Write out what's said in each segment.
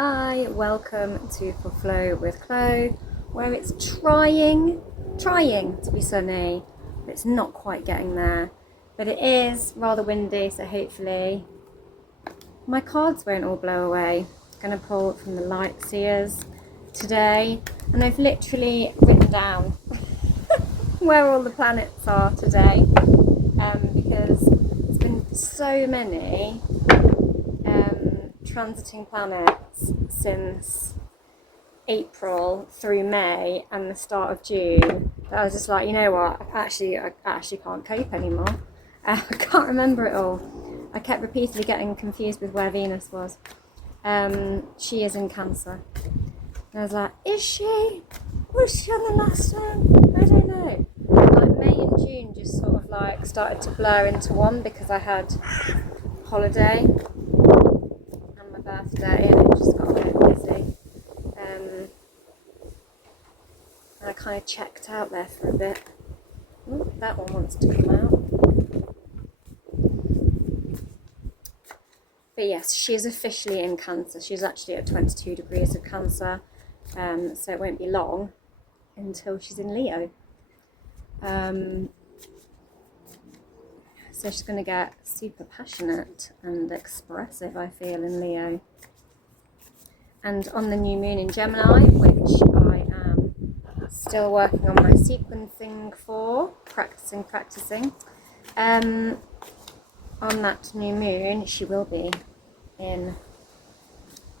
Hi, welcome to For Flow with Chloe, where it's trying to be sunny, but it's not quite getting there. But it is rather windy, so hopefully my cards won't all blow away. I'm going to pull from the Light Seers today, and I've literally written down where all the planets are today, because there's been so many transiting planets since April through May and the start of June that I was just like, you know what, I actually can't cope anymore. I can't remember it all. I kept repeatedly getting confused with where Venus was. She is in Cancer. And I was like, is she? Was she on the last one? I don't know. And like May and June just sort of like started to blur into one because I had holiday and my birthday, and it just got a bit busy. And I kind of checked out there for a bit. Ooh, that one wants to come out. But yes, she is officially in Cancer. She's actually at 22 degrees of Cancer, so it won't be long until she's in Leo. So she's going to get super passionate and expressive, I feel, in Leo. And on the new moon in Gemini, which I am still working on my sequencing for, practicing. On that new moon, she will be in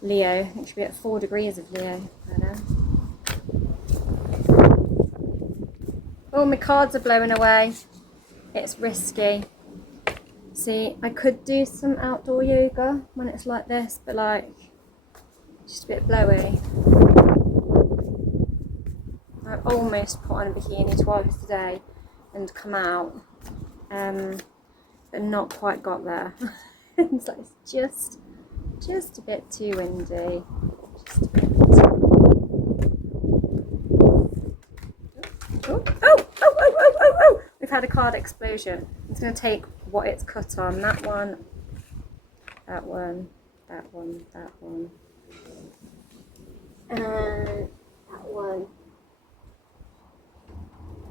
Leo. I think she'll be at 4 degrees of Leo by then. Oh, my cards are blowing away. It's risky. See, I could do some outdoor yoga when it's like this, but like, just a bit blowy. I almost put on a bikini twice today and come out, but not quite got there. It's like, it's just a bit too windy. Just a bit. Oh! We've had a card explosion. I'm just going to take what it's cut on. That one, that one, that one, that one. And that one.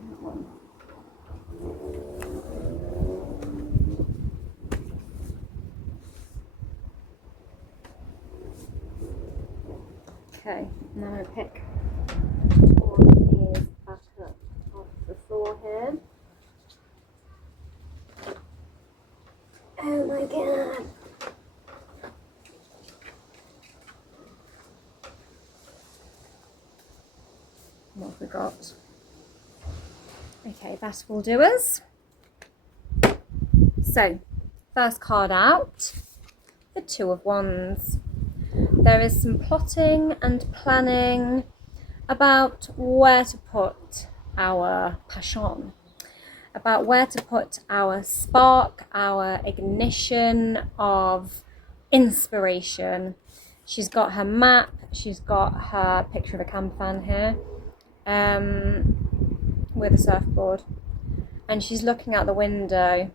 That one. Okay, and then I'm going to pick all of these back up off the floor here. Oh my god. What have we got? Okay, that will do us. So, first card out, the Two of Wands. There is some plotting and planning about where to put our passion, about where to put our spark, our ignition of inspiration. She's got her map, she's got her picture of a camper van here, with a surfboard, and she's looking out the window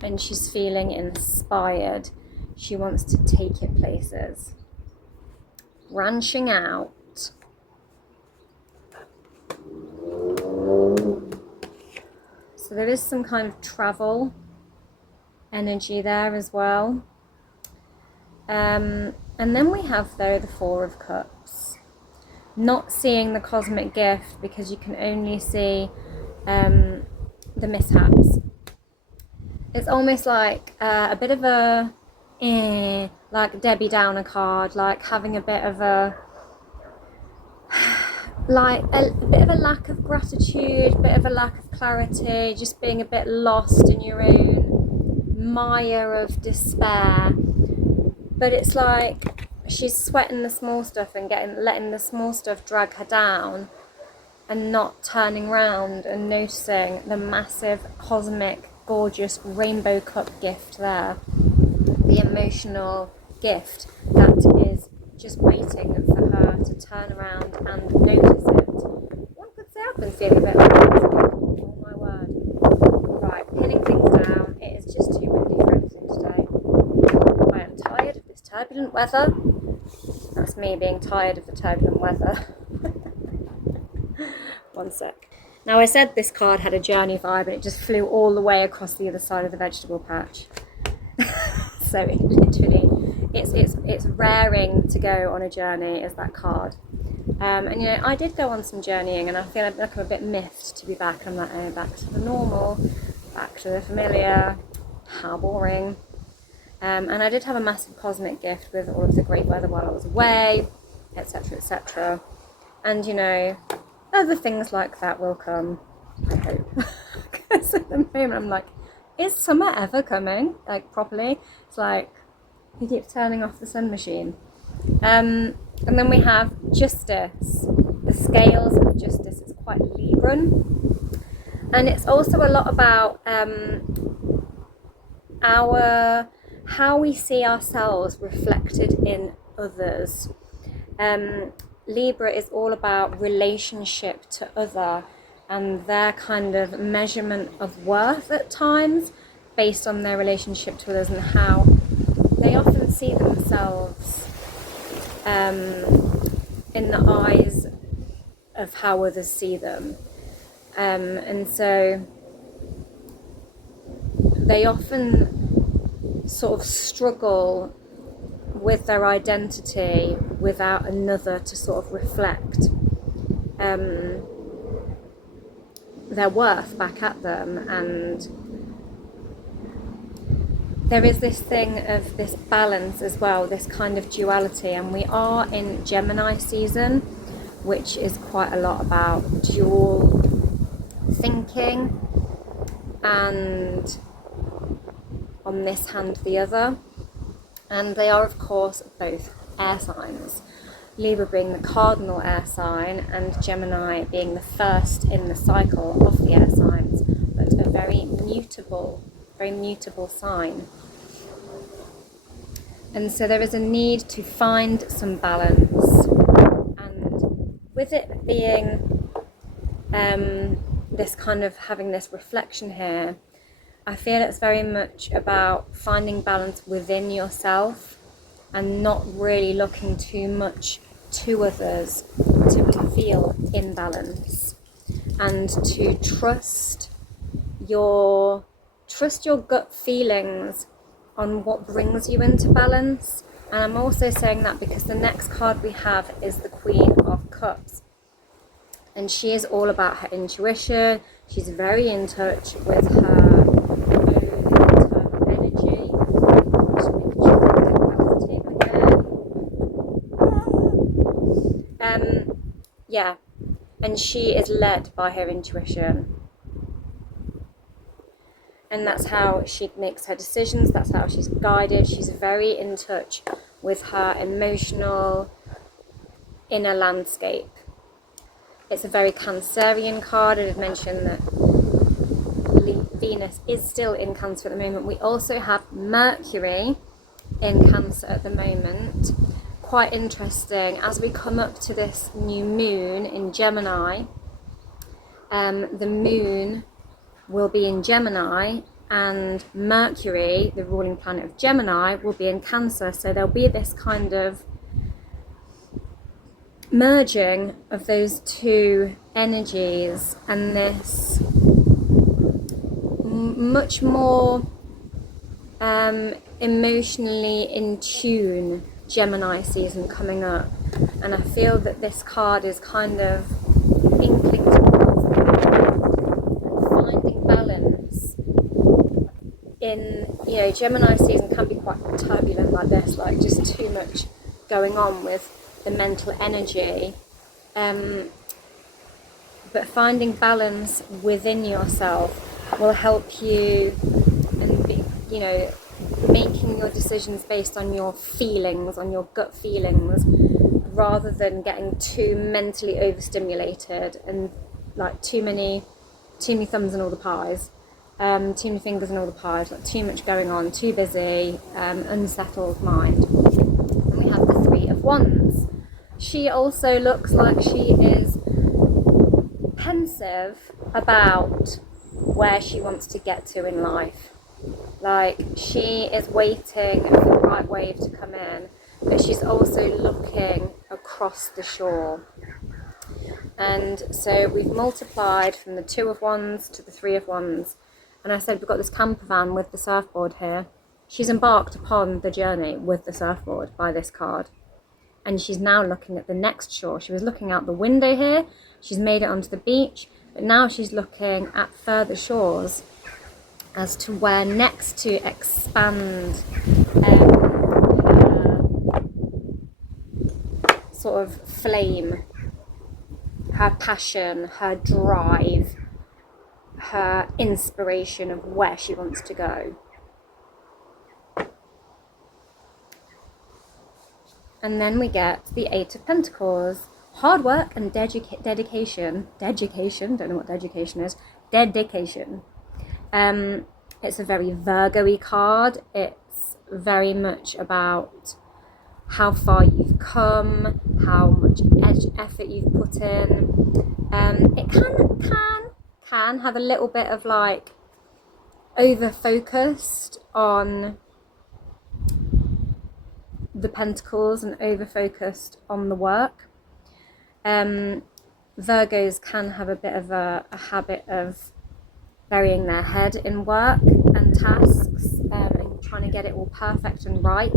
and she's feeling inspired. She wants to take it places. Branching out. So there is some kind of travel energy there as well. And then we have, though, the Four of Cups. Not seeing the cosmic gift because you can only see the mishaps. It's almost like a bit of a like Debbie Downer card, like having a bit of a bit of a lack of gratitude, a bit of a lack of clarity, just being a bit lost in your own mire of despair. But it's like she's sweating the small stuff and letting the small stuff drag her down, and not turning round and noticing the massive, cosmic, gorgeous rainbow cup gift there. The emotional gift that is just waiting for her to turn around and notice it. One could say I've been feeling a bit like this. Oh my word. Right, pinning things down. It is just too windy for anything today. I am tired of this turbulent weather. That's just me being tired of the turbulent weather. One sec. Now, I said this card had a journey vibe, and it just flew all the way across the other side of the vegetable patch. So it literally, it's raring to go on a journey as that card. And you know, I did go on some journeying, and I feel like I'm a bit miffed to be back. I'm like, oh, back to the normal, back to the familiar. How boring. And I did have a massive cosmic gift with all of the great weather while I was away, etc., etc. And you know, other things like that will come, I hope. Because at the moment I'm like, is summer ever coming? Like, properly? It's like, he keeps turning off the sun machine. And then we have justice. The scales of justice. It's quite Libran. And it's also a lot about how we see ourselves reflected in others. Libra is all about relationship to other and their kind of measurement of worth at times based on their relationship to others, and how they often see themselves in the eyes of how others see them. And so they often sort of struggle with their identity without another to sort of reflect their worth back at them. And there is this thing of this balance as well, this kind of duality, and we are in Gemini season, which is quite a lot about dual thinking and on this hand the other. And they are, of course, both air signs. Libra being the cardinal air sign and Gemini being the first in the cycle of the air signs, but a very mutable sign. And so there is a need to find some balance. And with it being this kind of having this reflection here, I feel it's very much about finding balance within yourself and not really looking too much to others to feel in balance, and to trust your gut feelings on what brings you into balance. And I'm also saying that because the next card we have is the Queen of Cups, and she is all about her intuition. She's very in touch with her and she is led by her intuition, and that's how she makes her decisions, that's how she's guided. She's very in touch with her emotional inner landscape. It's a very Cancerian card. I did mention that Venus is still in Cancer at the moment. We also have Mercury in Cancer at the moment. Quite interesting, as we come up to this new moon in Gemini, the moon will be in Gemini and Mercury, the ruling planet of Gemini, will be in Cancer. So there'll be this kind of merging of those two energies, and this much more emotionally in tune Gemini season coming up. And I feel that this card is kind of inkling towards finding balance in, you know, Gemini season can be quite turbulent like this, like just too much going on with the mental energy, but finding balance within yourself will help you, and be, you know, making your decisions based on your feelings, on your gut feelings, rather than getting too mentally overstimulated and like too many thumbs in all the pies, too many fingers in all the pies, like too much going on, too busy, unsettled mind. And we have the Three of Wands. She also looks like she is pensive about where she wants to get to in life. Like, she is waiting for the right wave to come in, but she's also looking across the shore. And so we've multiplied from the 2 of Wands to the 3 of Wands. And I said, we've got this camper van with the surfboard here. She's embarked upon the journey with the surfboard by this card. And she's now looking at the next shore. She was looking out the window here. She's made it onto the beach. But now she's looking at further shores as to where next to expand her sort of flame, her passion, her drive, her inspiration of where she wants to go. And then we get the 8 of Pentacles. Hard work and dedication. Dedication, don't know what dedication is. Dedication. It's a very Virgo-y card. It's very much about how far you've come, how much effort you've put in. It can have a little bit of like over-focused on the Pentacles and over-focused on the work. Virgos can have a bit of a habit of burying their head in work and tasks and trying to get it all perfect and right.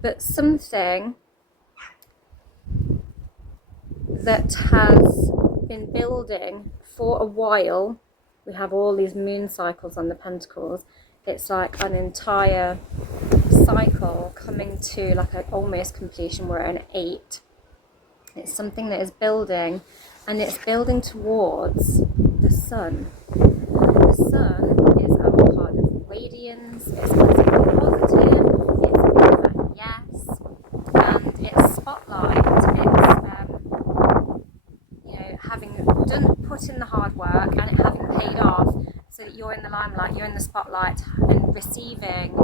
But something that has been building for a while, we have all these moon cycles on the Pentacles. It's like an entire cycle coming to like an almost completion. We're at an 8. It's something that is building, and it's building towards the sun. The sun is our card of radiance. It's positive. It's a bit of a yes, and it's spotlight. It's having put in the hard work and it having paid off, so that you're in the limelight, you're in the spotlight, and receiving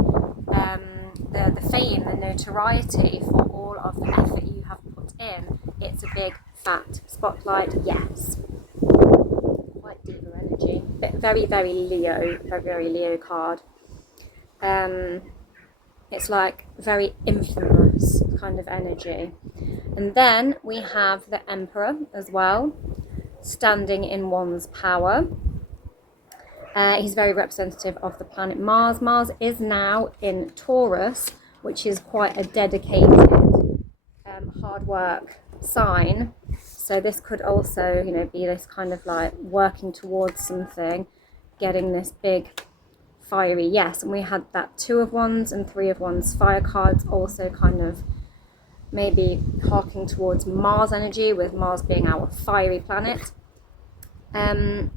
the fame, the notoriety for all of the effort you have put in. It's a big fat spotlight, yes. Quite diva energy, but very, very Leo, very Leo card. It's like very infamous kind of energy. And then we have the Emperor as well, standing in one's power. He's very representative of the planet Mars. Mars is now in Taurus, which is quite a dedicated, hard work sign. So this could also, be this kind of like working towards something, getting this big fiery yes. And we had that 2 of Wands and 3 of Wands fire cards, also kind of maybe harking towards Mars energy, with Mars being our fiery planet. And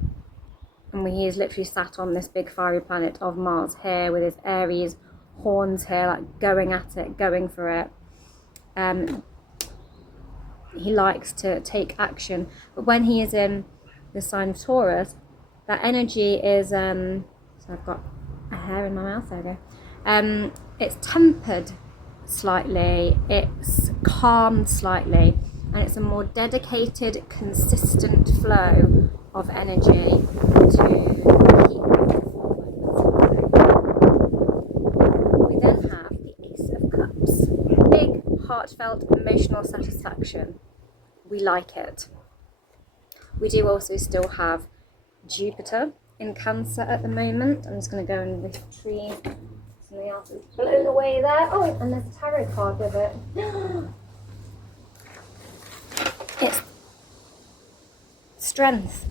he is literally sat on this big fiery planet of Mars here with his Aries horns here, like going at it, going for it. He likes to take action, but when he is in the sign of Taurus, that energy is so I've got a hair in my mouth, there we go. It's tempered slightly, it's calmed slightly, and it's a more dedicated, consistent flow of energy to keep moving forward. We then have the Ace of Cups. Big, heartfelt, emotional satisfaction. We like it. We do also still have Jupiter in Cancer at the moment. I'm just going to go and retrieve something else that's blown away there. Oh, and there's a tarot card with it. It's Strength.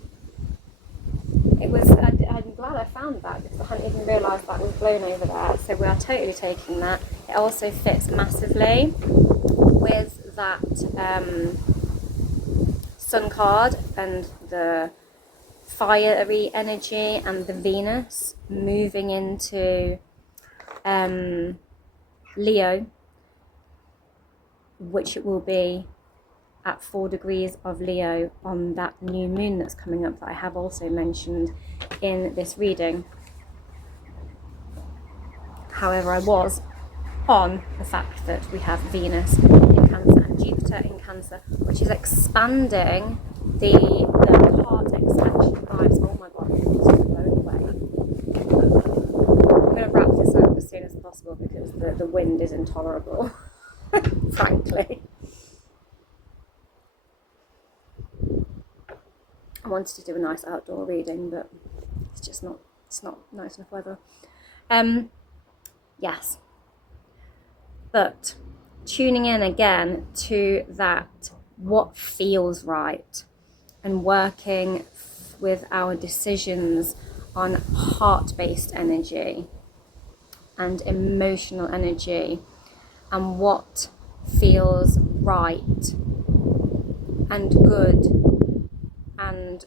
It was. I'm glad I found that, because I hadn't even realised that was blown over there. So we are totally taking that. It also fits massively with that Sun card and the fiery energy and the Venus moving into Leo, which it will be at 4 degrees of Leo on that new moon that's coming up, that I have also mentioned in this reading. However, I was on the fact that we have Venus in Cancer and Jupiter in Cancer, which is expanding the heart expansion vibes. Oh my god, I'm just blown away. I'm going to wrap this up as soon as possible. possible because the wind is intolerable, frankly. I wanted to do a nice outdoor reading, but it's not nice enough weather. Yes. But tuning in again to that, what feels right, and working with our decisions on heart-based energy and emotional energy, and what feels right and good and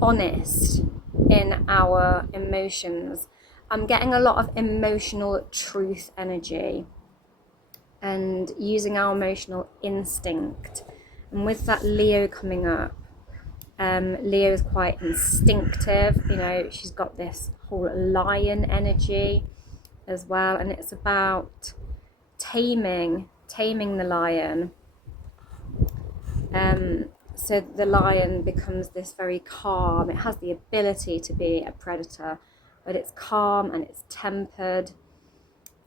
honest in our emotions. I'm getting a lot of emotional truth energy and using our emotional instinct. And with that Leo coming up, Leo is quite instinctive, you know, she's got this whole lion energy as well, and it's about taming the lion. So the lion becomes this very calm, it has the ability to be a predator, but it's calm and it's tempered,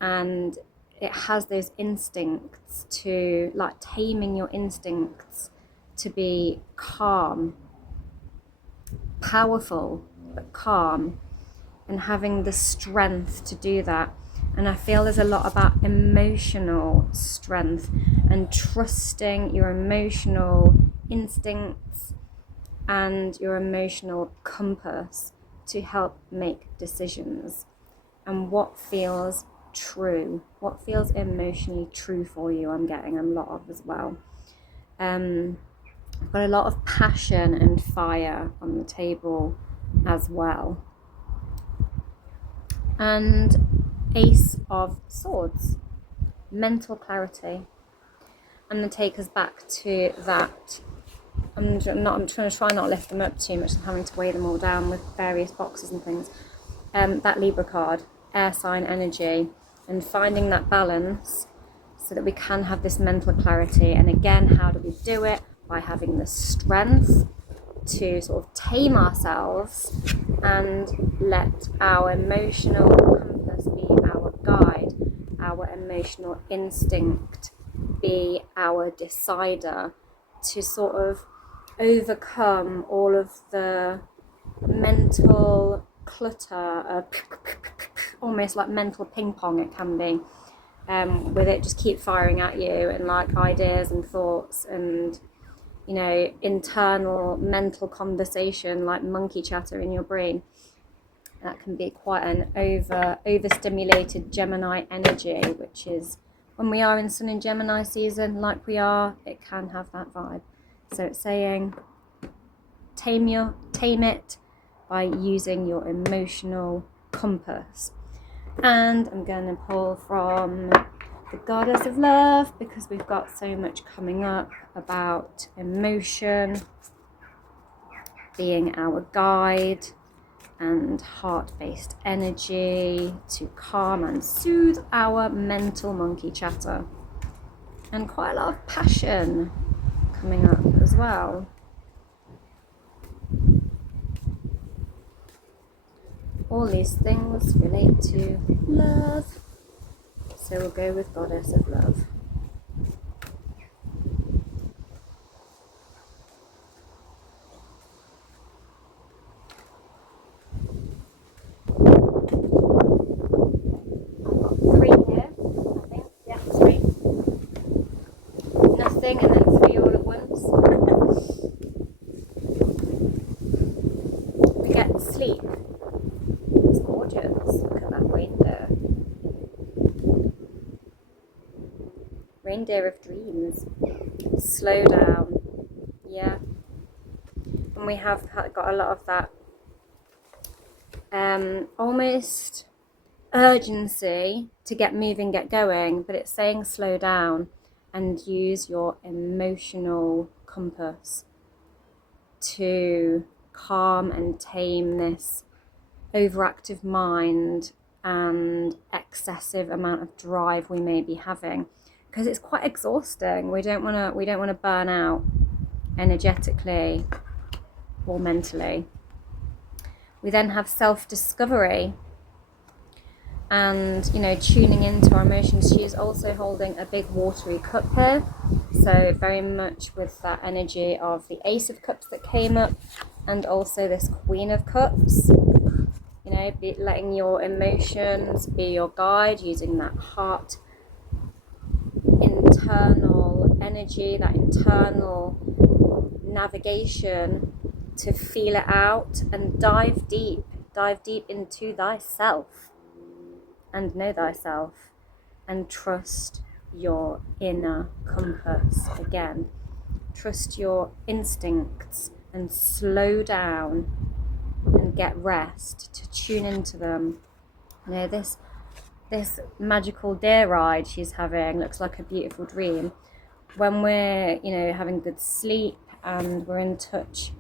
and it has those instincts to, like, taming your instincts to be calm, powerful but calm, and having the strength to do that. And I feel there's a lot about emotional strength and trusting your emotional instincts and your emotional compass to help make decisions, and what feels true, what feels emotionally true for you. I'm getting a lot of as well. I've got a lot of passion and fire on the table as well. And Ace of Swords, mental clarity. I'm going to take us back to that. I'm trying to try not lift them up too much. I'm having to weigh them all down with various boxes and things. That Libra card, air sign energy, and finding that balance so that we can have this mental clarity. And again, how do we do it? By having the strength to sort of tame ourselves and let our emotional compass be our guide, our emotional instinct be our decider, to sort of overcome all of the mental clutter, almost like mental ping pong it can be, with it just keep firing at you, and like ideas and thoughts and, you know, internal mental conversation, like monkey chatter in your brain. That can be quite an overstimulated Gemini energy, which is when we are in Sun in Gemini season, like we are, it can have that vibe. So it's saying tame it by using your emotional compass. And I'm going to pull from the Goddess of Love, because we've got so much coming up about emotion being our guide and heart-based energy to calm and soothe our mental monkey chatter. And quite a lot of passion coming up as well. All these things relate to love. So we'll go with Goddess of Love. I've got 3 here, I think. Yeah, 3. Nothing, and then 3 all at once. We get sleep. It's gorgeous. Look at that reindeer. Reindeer of dreams. Slow down. Yeah. And we have got a lot of that almost urgency to get moving, get going, but it's saying slow down and use your emotional compass to calm and tame this overactive mind and excessive amount of drive we may be having, because it's quite exhausting. We don't want to burn out energetically or mentally. We then have self-discovery, and, you know, tuning into our emotions. She is also holding a big watery cup here, so very much with that energy of the Ace of Cups that came up, and also this Queen of Cups. You know, letting your emotions be your guide, using that heart internal energy, that internal navigation to feel it out and dive deep into thyself and know thyself and trust your inner compass again. Trust your instincts and slow down and get rest to tune into them. You know, this magical deer ride she's having looks like a beautiful dream. When we're, you know, having good sleep and we're in touch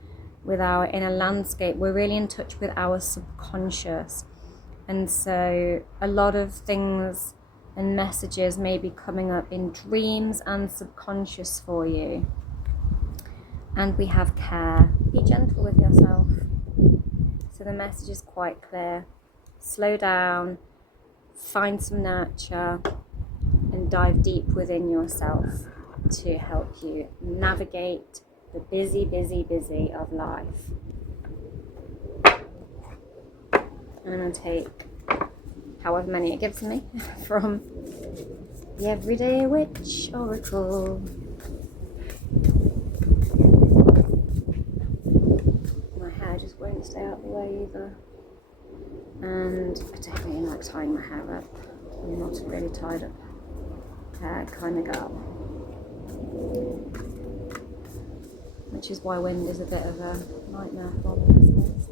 with our inner landscape, we're really in touch with our subconscious. And so a lot of things and messages may be coming up in dreams and subconscious for you. And we have care. Be gentle with yourself. So the message is quite clear. Slow down, find some nurture, and dive deep within yourself to help you navigate the busy of life. And I'm going to take however many it gives me from the Everyday Witch Oracle. My hair just won't stay out the way either. And I don't really like tying my hair up. I'm not really tied up hair kind of girl. Which is why wind is a bit of a nightmare for me, I suppose.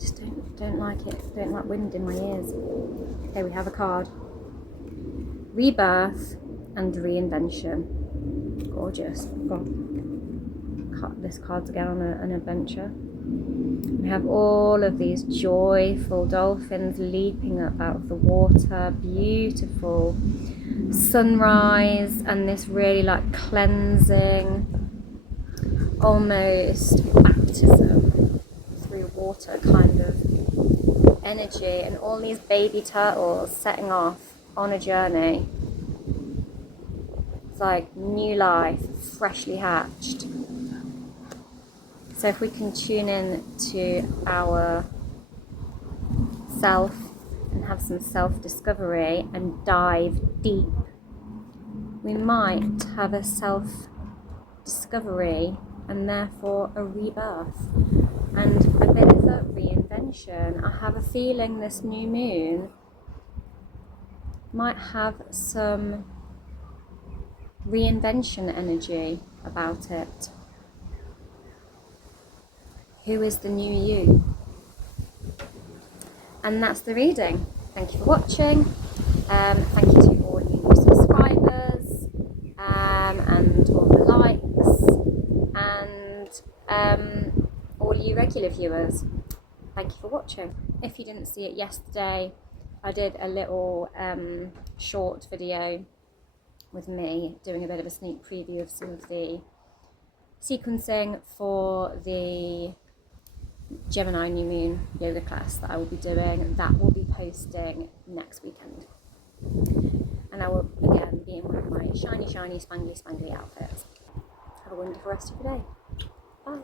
Just don't like it. Don't like wind in my ears. Okay, we have a card. Rebirth and reinvention. Gorgeous. This card's again on an adventure. We have all of these joyful dolphins leaping up out of the water. Beautiful sunrise, and this really like cleansing, almost baptism through water kind of energy, and all these baby turtles setting off on a journey. It's like new life, freshly hatched. So if we can tune in to our self and have some self-discovery and dive deep, we might have a self-discovery and therefore a rebirth and a bit of a reinvention. I have a feeling this new moon might have some reinvention energy about it. Who is the new you? And that's the reading. Thank you for watching. Thank you to all you new subscribers and all the likes and all you regular viewers. Thank you for watching. If you didn't see it yesterday, I did a little short video with me doing a bit of a sneak preview of some of the sequencing for the Gemini New Moon yoga class that I will be doing. That will be posting next weekend. And I will again be in one of my shiny, spangly outfits. Have a wonderful rest of your day. Bye.